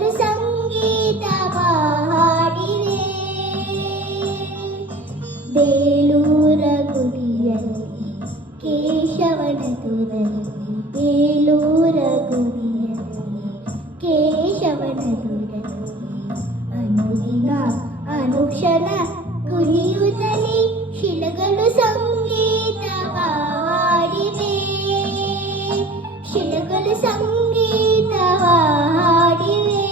ಶಿಲೆಗಳು ಸಂಗೀತವ ಹಾಡಿವೆ. ಬೇಲೂರ ಗುಡಿಯಲ್ಲಿ ಕೇಶವನ ದುರಲ್ಲಿ, ಬೇಲೂರ ಗುಡಿಯಲ್ಲಿ ಕೇಶವನ ದುರಲ್ಲಿ ಅನುದಿನ ಅನುಕ್ಷಣ ಕುಣಿಯುತ್ತಲೇ ಶಿಲೆಗಳು ಸಂಗೀತವ ಹಾಡಿವೆ. ಶಿಲೆಗಳು ಸಂಗೀತವ ಹಾಡಿವೆ.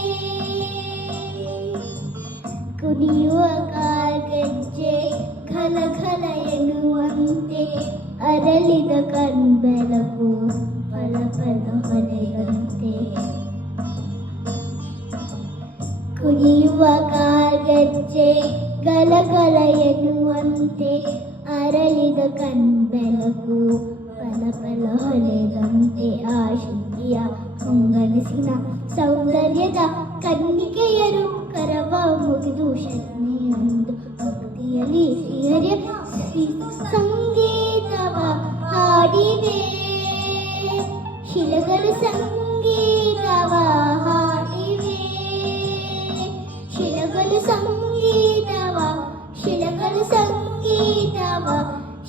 ಕುಣಿಯುವ ಕಾಲ್ಗೆಜ್ಜೆ ಘಲ ಘಲ ಎನ್ನುವಂತೆ ಅರಳಿದ ಕಣ್ಬೆಳಕು ಫಲ ಫಲ ಹೊಳೆದಂತೆ. ಕುಣಿಯುವ ಕಾಲ್ಗೆಜ್ಜೆ ಗಲ ಗಲ ಎನ್ನುವಂತೆ ಅರಳಿದ ಕಣ್ಬೆಳಕು ಫಲ ಫಲ ಹೊಳೆದಂತೆ. ಆ ಶಿಲ್ಪಿಯ ಹೊಂಗನಸಿನ ಸೌಂದರ್ಯದ ಕನ್ನಿಕೆಯರು ಕರವ ಮುಗಿದು ಶರಣೆಯೊಂದು ಭಕ್ತಿಯಲ್ಲಿ ಶ್ರೀಹರಿಯ ಸಂಗೀತವ ಹಾಡಿವೆ. ಶಿಲೆಗಳು ಸಂಗೀತವ ಹಾಡಿವೆ. ಶಿಲೆಗಳು ಸಂಗೀತವ, ಶಿಲೆಗಳು ಸಂಗೀತವ,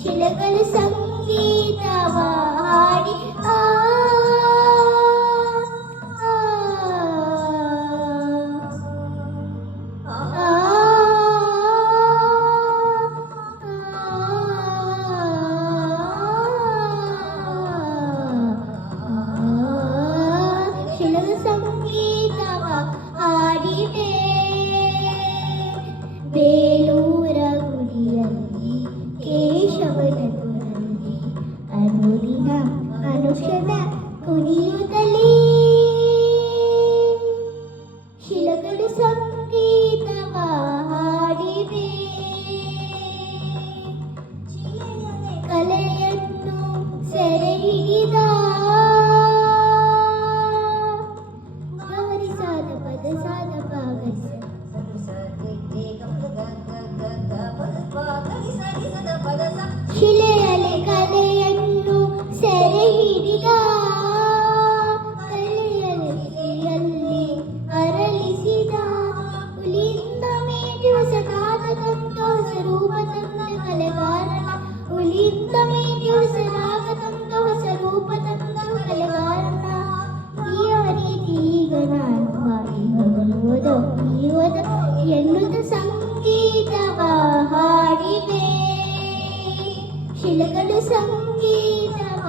ಶಿಲೆಗಳು ಸಂಗೀತವ ಹಾಡಿ ಶಿಲೆಗಳು ಸಂಗೀತವ ಹಾಡಿವೆ. ಬೇಲೂರ ಗುಡಿಯಲ್ಲಿ ಕೇಶವನ ದುರಲ್ಲಿ ಅನುದಿನ ಅನುಕ್ಷಣ ಕುಣಿಯುತ್ತಲೇ ಶಿಲೆಗಳು ಸಂಗೀತವ ಹಾಡಿವೆ. ಕಲೆಯನ್ನು ಸೆರೆ ಹಿಡಿದ ಗಮನಿಸಾದ ಪದ ಸಾದ ಭಾಗಸ ಶಿಲೆಯಲ್ಲಿ ಕಲೆಯನ್ನು ಸೆರೆ ಹಿಡಿದ, ಕಲೆಯಲ್ಲಿ ಅರಳಿಸಿದ ಹುಲಿಯಿಂದ ಮೇದಿವಸ ರಾಗದಂತ ಹೊಸ ರೂಪ ತಂದ ಕಲೆಗಾರನ, ಹುಲಿಯಿಂದ ಮೇದಿವಸ ರಾಗದಂತ ಹೊಸ ರೂಪ ತಂದ ಕಲೆಗಾರನ. ಈ ರೀತಿ ಈಗ ನಾನು ಮಾಡಿ ಹೋದ ಎನ್ನುತ್ತ ಸಂಗೀತವ ಹಾಡಿವೆ. ಶಿಲೆಗಳು ಸಂಗೀತವ